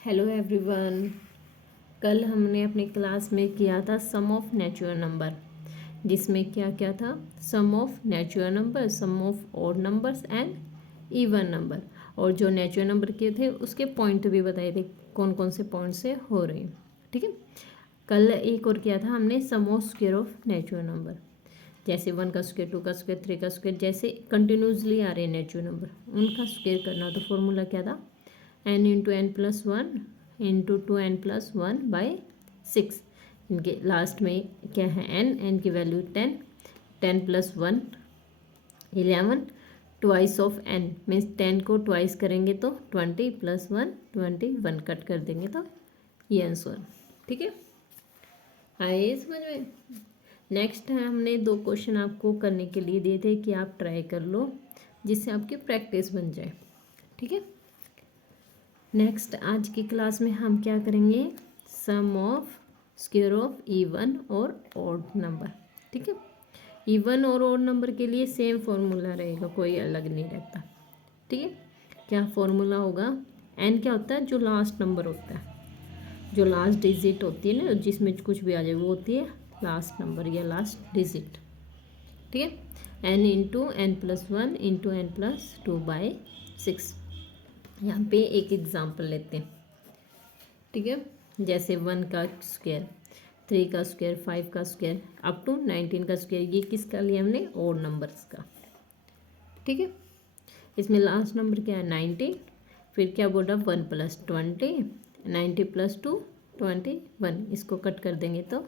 Hello everyone. कल हमने अपनी क्लास में किया था सम ऑफ नेचुरल नंबर, जिसमें क्या क्या था, sum of natural number, sum of odd numbers and even number. और जो नेचुरल नंबर के थे उसके पॉइंट भी बताए थे, कौन कौन से पॉइंट से हो रहे हैं। ठीक है। कल एक और किया था हमने sum of square of natural number, जैसे 1 का स्क्वायर, 2 का स्क्वायर, 3 का स्क्वायर, जैसे कंटिन्यूसली आ रहे हैं नेचुरल नंबर, उनका स्क्वायर करना। तो फॉर्मूला क्या था, n into n plus one into 2n+1/6। इनके लास्ट में क्या है, n की value 10, 10+1 11, twice of n means 10 को ट्वाइस करेंगे तो 20+1 21 कट कर देंगे तो ये आंसर। ठीक है, आइए समझ में। नेक्स्ट है, हमने 2 क्वेश्चन आपको करने के लिए दिए थे कि आप ट्राई कर लो, जिससे आपकी प्रैक्टिस बन जाए। ठीक है। नेक्स्ट आज की क्लास में हम क्या करेंगे, सम ऑफ स्क्वायर ऑफ इवन और ऑड नंबर। ठीक है। इवन और ऑड नंबर के लिए सेम फॉर्मूला रहेगा, कोई अलग नहीं रहता। ठीक है। क्या फॉर्मूला होगा, एन क्या होता है, जो लास्ट नंबर होता है, जो लास्ट डिजिट होती है ना, जिसमें कुछ भी आ जाए वो होती है लास्ट नंबर या लास्ट डिजिट। ठीक है। N into n plus one into n plus 2/6। यहाँ पे एक एग्जाम्पल लेते हैं। ठीक है। जैसे 1 का स्क्वायर, 3 का स्क्वायर, 5 का स्क्वायर अप टू 19 का स्क्वायर, ये किसका लिया हमने, ऑड नंबर्स का। ठीक है। इसमें लास्ट नंबर क्या है, 19। फिर क्या बोला, 1 + 20, 90 + 2 21। इसको कट कर देंगे तो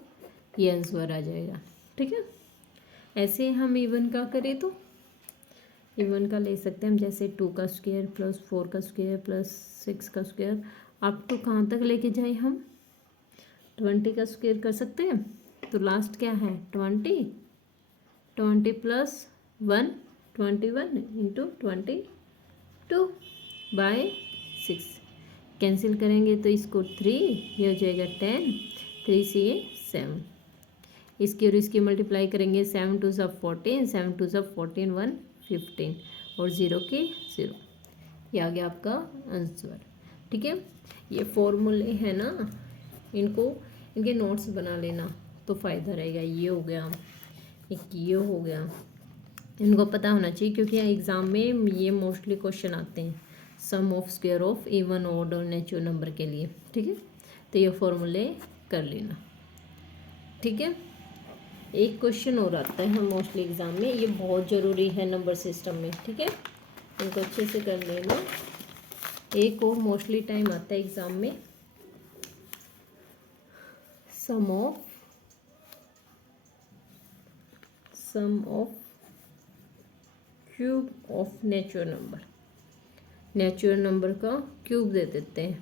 ये आंसर आ जाएगा। ठीक है। ऐसे हम इवन का करें तो इवन का ले सकते हैं हम, जैसे 2 का स्क्वायर प्लस 4 का स्क्वायर प्लस 6 का स्क्वायर अप टू कहाँ तक लेके जाए हम, 20 का स्क्वायर कर सकते हैं। तो लास्ट क्या है, 20, 20+1 21 इंटू 22/6। कैंसिल करेंगे तो इसको 3, ये हो जाएगा 10, 3 से ये 7। इसकी और इसकी मल्टीप्लाई करेंगे, 7 2 ज़ा 14, 7 2 ज़ा 14 1 15 और 0 की 0। ये आ गया आपका आंसर। ठीक है। ये फॉर्मूले हैं ना, इनको इनके नोट्स बना लेना तो फ़ायदा रहेगा। ये हो गया, एक ये हो गया, इनको पता होना चाहिए क्योंकि एग्ज़ाम में ये मोस्टली क्वेश्चन आते हैं sum of square of even odd और नेचुरल नंबर के लिए। ठीक है। तो ये फॉर्मूले कर लेना। ठीक है। एक क्वेश्चन और आता है मोस्टली एग्ज़ाम में, ये बहुत ज़रूरी है नंबर सिस्टम में। ठीक है, इनको अच्छे से कर लेना। एक और मोस्टली टाइम आता है एग्ज़ाम में, sum of cube of natural number. Natural number का क्यूब दे देते हैं।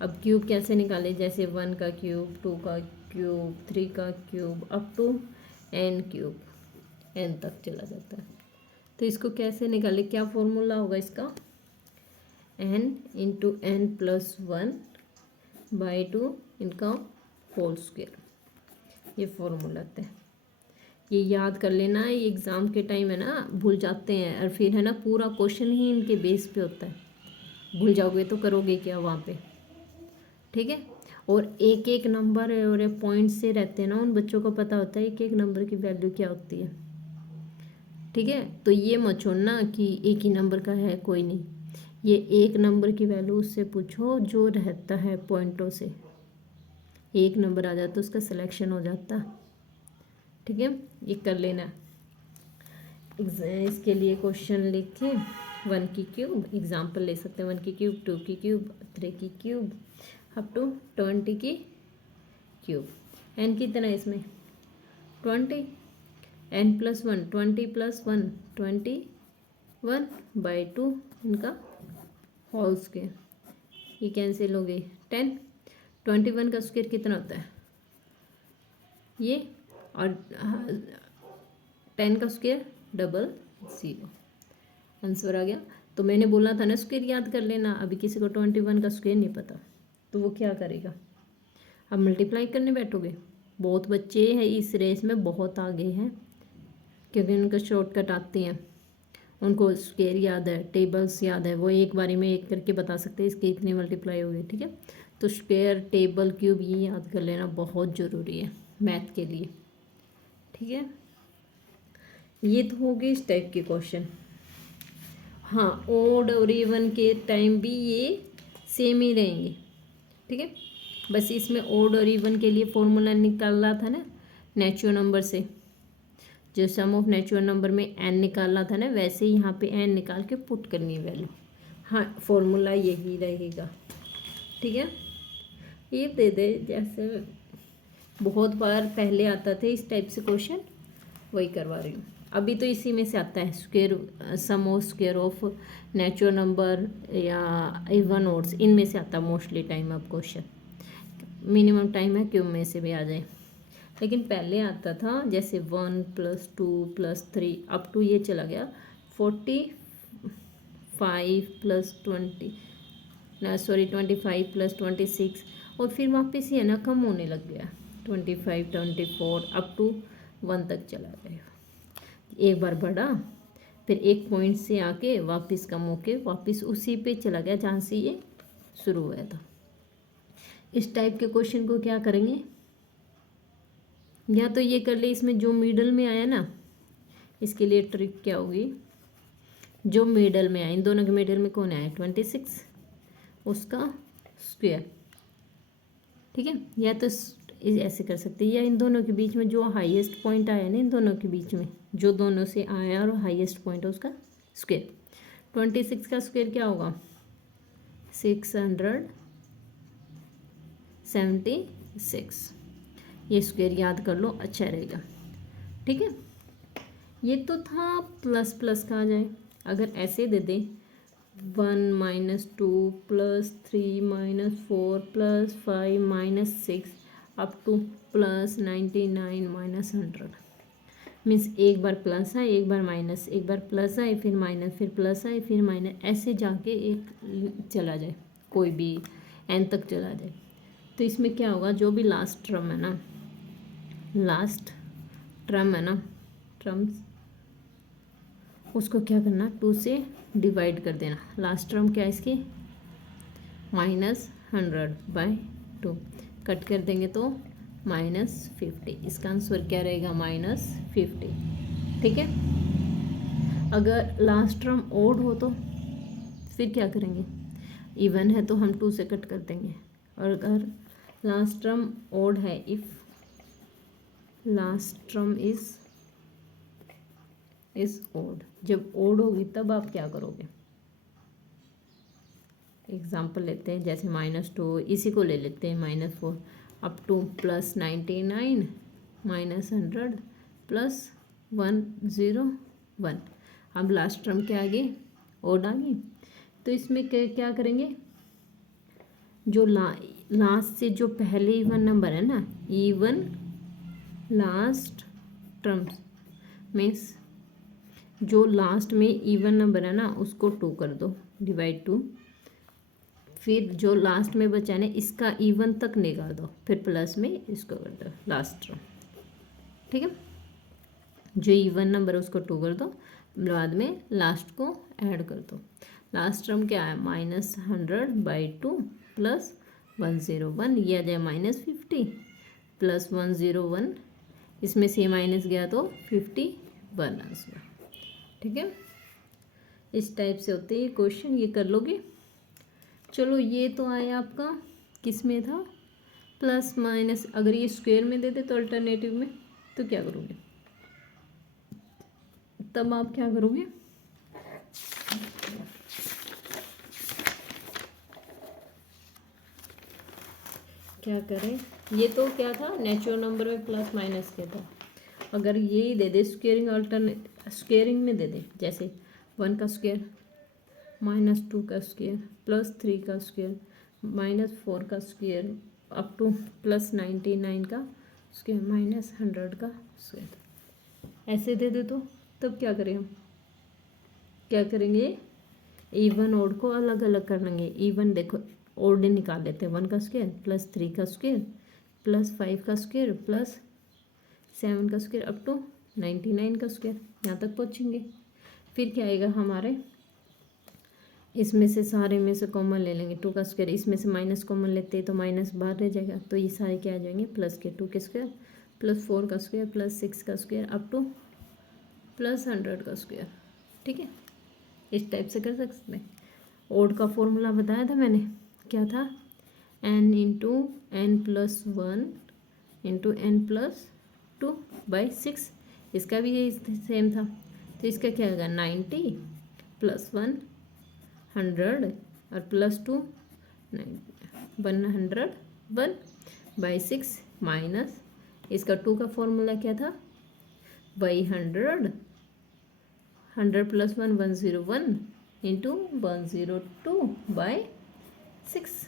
अब क्यूब कैसे निकालें, जैसे 1 का क्यूब, 2 का क्यूब, 3 का cube up to n cube, n तक चला जाता है। तो इसको कैसे निकालें, क्या फॉर्मूला होगा इसका, n इंटू एन प्लस 1/2 इनका होल स्क्वायर, ये फॉर्मूला आता है। ये याद कर लेना, ये एग्ज़ाम के टाइम है ना भूल जाते हैं, और फिर है ना पूरा क्वेश्चन ही इनके बेस पे होता है, भूल जाओगे तो करोगे क्या वहाँ पे। ठीक है। और एक एक नंबर और पॉइंट से रहते हैं ना, उन बच्चों को पता होता है एक एक नंबर की वैल्यू क्या होती है। ठीक है। तो ये मत छोड़ना कि एक ही नंबर का है, कोई नहीं, ये एक नंबर की वैल्यू उससे पूछो जो रहता है पॉइंटों से, एक नंबर आ जाता तो उसका सिलेक्शन हो जाता। ठीक है, ये कर लेना। इसके लिए क्वेश्चन लिखे, 1 की क्यूब एग्जाम्पल ले सकते हैं, 1 की क्यूब, 2 की क्यूब, 3 की क्यूब अप टू 20 की क्यूब। n कितना है इसमें, 20, n + 1 20 + 1 21/2 इनका होल स्क्वायर, ये कैंसिल हो गई 10। 21 का स्क्वायर कितना होता है ये, और 10 का स्क्वायर 000, आंसर आ गया। तो मैंने बोला था ना स्क्वायर याद कर लेना। अभी किसी को 21 का स्क्वायर नहीं पता तो वो क्या करेगा, अब मल्टीप्लाई करने बैठोगे। बहुत बच्चे हैं इस रेस में बहुत आगे हैं क्योंकि उनका शॉर्टकट आते हैं, उनको स्क्वायर याद है, टेबल्स याद है, वो एक बारी में एक करके बता सकते हैं इसके इतने मल्टीप्लाई हो गए, ठीक है। तो स्क्वायर, टेबल, क्यूब ये याद कर लेना बहुत ज़रूरी है मैथ के लिए, ठीक है। ये तो हो गए इस टाइप के क्वेश्चन। हाँ, ओड और इवन के टाइम भी ये सेम ही रहेंगे, ठीक है। बस इसमें ओड और इवन के लिए फॉर्मूला निकालना था ना नेचुरल नंबर से, जो सम ऑफ नेचुरल नंबर में एन निकालना था ना, वैसे ही यहाँ पे एन निकाल के पुट करनी है वैल्यू। हाँ, फॉर्मूला यही रहेगा, ठीक है। ये दे दे, जैसे बहुत बार पहले आता था इस टाइप से क्वेश्चन, वही करवा रही हूँ। अभी तो इसी में से आता है square, sum of square of natural number या इवन ओड्स, इनमें से आता है मोस्टली टाइम अब क्वेश्चन। मिनिमम टाइम है क्यूब में से भी आ जाए, लेकिन पहले आता था जैसे 1 + 2 + 3 अप टू ये चला गया 45 + 20 ना, सॉरी 25 + 26, और फिर वापस ही है ना कम होने लग गया 25 24 अप टू 1 तक चला गया। एक बार बढ़ा, फिर एक पॉइंट से आके वापस कम होके वापस उसी पे चला गया जहाँ से ये शुरू हुआ था। इस टाइप के क्वेश्चन को क्या करेंगे, या तो ये कर ले, इसमें जो मिडल में आया ना, इसके लिए ट्रिक क्या होगी, जो मिडल में आया, इन दोनों के मिडल में कौन आया 26, उसका स्क्वायर, ठीक है। या तो ऐसे कर सकते हैं, या इन दोनों के बीच में जो हाईएस्ट पॉइंट आया ना, इन दोनों के बीच में जो दोनों से आया और हाईएस्ट पॉइंट है उसका स्क्वायर। 26 का स्क्वायर क्या होगा 676, ये स्क्वायर याद कर लो, अच्छा रहेगा, ठीक है। ये तो था प्लस प्लस का आ जाए, अगर ऐसे दे दे 1 - 2 + 3 - 4 + 5 - 6 अप टू +99 - 100, मीन्स एक बार प्लस आए, एक बार माइनस, एक बार प्लस आए फिर माइनस, फिर प्लस आए फिर माइनस, ऐसे जाके एक चला जाए, कोई भी एन तक चला जाए। तो इसमें क्या होगा, जो भी लास्ट टर्म है ना, लास्ट टर्म है ना, टर्म्स, उसको क्या करना 2 से डिवाइड कर देना। लास्ट टर्म क्या है इसकी -100/2, कट कर देंगे तो -50, इसका आंसर क्या रहेगा -50, ठीक है। अगर लास्ट टर्म ओड हो तो फिर क्या करेंगे, इवन है तो हम 2 से कट कर देंगे, और अगर लास्ट टर्म ओड है, if last term is odd, जब ओड होगी तब आप क्या करोगे। एग्जाम्पल लेते हैं, जैसे -2, इसी को ले लेते हैं -4 अप टू +99 - 100 +101। अब लास्ट टर्म क्या आ गई ओड आ गई, तो इसमें क्या करेंगे, जो लास्ट से जो पहले इवन नंबर है ना, इवन लास्ट टर्म्स मीन्स जो लास्ट में इवन नंबर है ना उसको 2 कर दो, डिवाइड 2, फिर जो लास्ट में बचा है इसका इवन तक निकाल दो, फिर प्लस में इसको कर दो लास्ट टर्म, ठीक है। जो इवन नंबर है उसको 2 कर दो, बाद में लास्ट को ऐड कर दो। लास्ट टर्म क्या है -100/2 + 101, ये आ जाए -50 + 101, इसमें से माइनस गया तो 51 आंसर, ठीक है। इस टाइप से होते हैं क्वेश्चन, ये कर लोगे। चलो ये तो आया आपका, किस में था प्लस माइनस, अगर ये स्क्वायर में दे दे तो अल्टरनेटिव में, तो क्या करोगे, तब आप क्या करोगे, क्या करें, ये तो क्या था नेचुरल नंबर में प्लस माइनस के था, अगर यही दे दे स्क्वेयरिंग, अल्टरनेट स्क्वेयरिंग में दे दे, जैसे 1 का स्क्वायर -2 का स्क्वायर +3 का स्क्वायर -4 का स्क्वायर अप टू +99 का स्क्वायर -100 का स्क्वायर, ऐसे दे दे तो तब क्या करें हम, क्या करेंगे, इवन ओड को अलग अलग कर लेंगे। इवन देखो ओड निकाल लेते हैं, 1 का स्क्वायर +3 का स्क्वायर +5 का स्क्वायर +7 का स्क्वायर अप टू 99 का स्क्वायर, यहाँ तक पहुँचेंगे। फिर क्या आएगा हमारे, इसमें से सारे में से कॉमन ले लेंगे, 2 का स्क्वायर, इसमें से माइनस कॉमन लेते हैं तो माइनस बाहर रह जाएगा, तो ये सारे क्या आ जाएंगे प्लस के, 2 के स्क्वायर प्लस 4 का स्क्वायर प्लस 6 का स्क्वायर अप टू प्लस 100 का स्क्वायर। ठीक है, इस टाइप से कर सकते हैं। ओड का फॉर्मूला बताया था मैंने, क्या था, n into n plus 1 into n plus 2 by 6। इसका भी यही सेम था, तो इसका क्या होगा 90 प्लस 1 100 और प्लस 2 101 बाई 6 माइनस इसका 2 का फॉर्मूला क्या था, वही 100 प्लस 1 101 इंटू 102 बाई 6,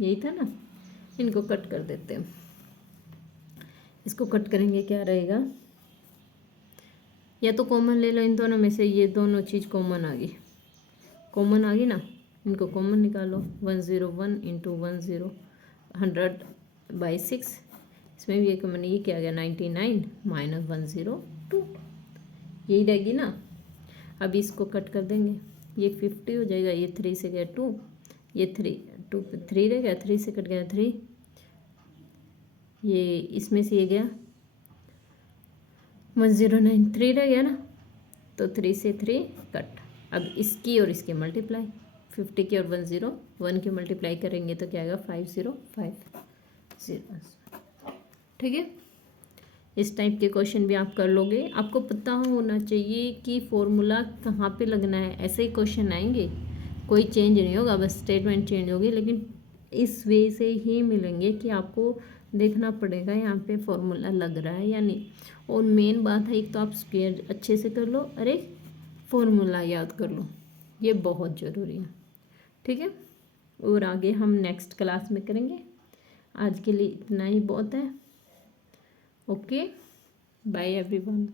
यही था ना। इनको कट कर देते हैं, इसको कट करेंगे क्या रहेगा, या तो कॉमन ले लो इन दोनों में से, ये दोनों चीज़ कॉमन आ गई, कॉमन आ गई ना, इनको कॉमन निकालो, 101 इंटू 100 बाई 6, इसमें भी एक मैंने ये क्या आ गया 99 माइनस 102, यही रहेगी ना। अब इसको कट कर देंगे, ये 50 हो जाएगा, ये 3 से गया 2, ये 3 रह गया, 3 से कट गया 3, ये इसमें से ये गया 109, 3 रह गया ना, तो 3 से 3 कट। अब इसकी और इसके मल्टीप्लाई, 50 की और 101 की मल्टीप्लाई करेंगे तो क्या आएगा 5050। ठीक है, इस टाइप के क्वेश्चन भी आप कर लोगे। आपको पता होना चाहिए कि फॉर्मूला कहाँ पे लगना है, ऐसे ही क्वेश्चन आएंगे, कोई चेंज नहीं होगा, बस स्टेटमेंट चेंज होगी, लेकिन इस वे से ही मिलेंगे कि आपको देखना पड़ेगा यहाँ पे फॉर्मूला लग रहा है या नहीं। और मेन बात है, एक तो आप स्क्वायर अच्छे से कर लो, अरे फॉर्मूला याद कर लो, ये बहुत ज़रूरी है। ठीक है, और आगे हम नेक्स्ट क्लास में करेंगे। आज के लिए इतना ही बहुत है। Okay, bye everyone.